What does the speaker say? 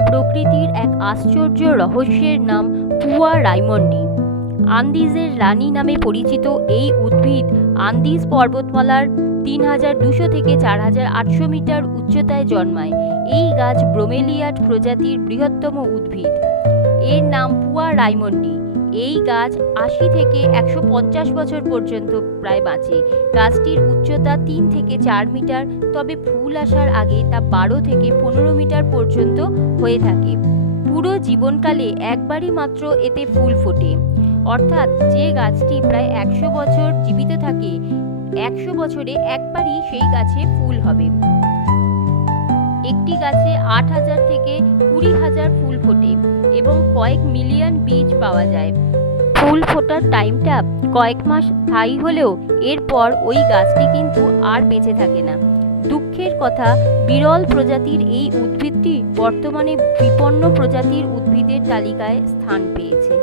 প্রকৃতির এক আশ্চর্য রহস্যের নাম পুয়া রাইমন্ডি। আন্দিজের রানী নামে পরিচিত এই উদ্ভিদ আন্দিজ পর্বতমালার ৩,২০০ থেকে ৪,৮০০ মিটার উচ্চতায় জন্মায়। এই গাছ ব্রোমেলিয়াড প্রজাতির বৃহত্তম উদ্ভিদ। এর নাম পুয়া রাইমন্ডি। এই গাছ ৮০ থেকে ১৫০ বছর পর্যন্ত প্রায় বাঁচে। গাছটির উচ্চতা ৩ থেকে ৪ মিটার, তবে ফুল আসার আগে তা ১২ থেকে ১৫ মিটার পর্যন্ত হয়ে থাকে। পুরো জীবনকালে একবারই মাত্র এতে ফুল ফোটে, অর্থাৎ যে গাছটি প্রায় ১০০ বছর জীবিত থাকে, ১০০ বছরে একবারই সেই গাছে ফুল হবে। একটি গাছে ৮,০০০ থেকে ২০,০০০ ফুল ফোটে এবং কয়েক মিলিয়ন বীজ পাওয়া যায়। ফুল ফোটার টাইমটা কয়েক মাস স্থায়ী হলেও এরপর ওই গাছটি কিন্তু আর বেঁচে থাকে না। দুঃখের কথা, বিরল প্রজাতির এই উদ্ভিদটি বর্তমানে বিপন্ন প্রজাতির উদ্ভিদের তালিকায় স্থান পেয়েছে।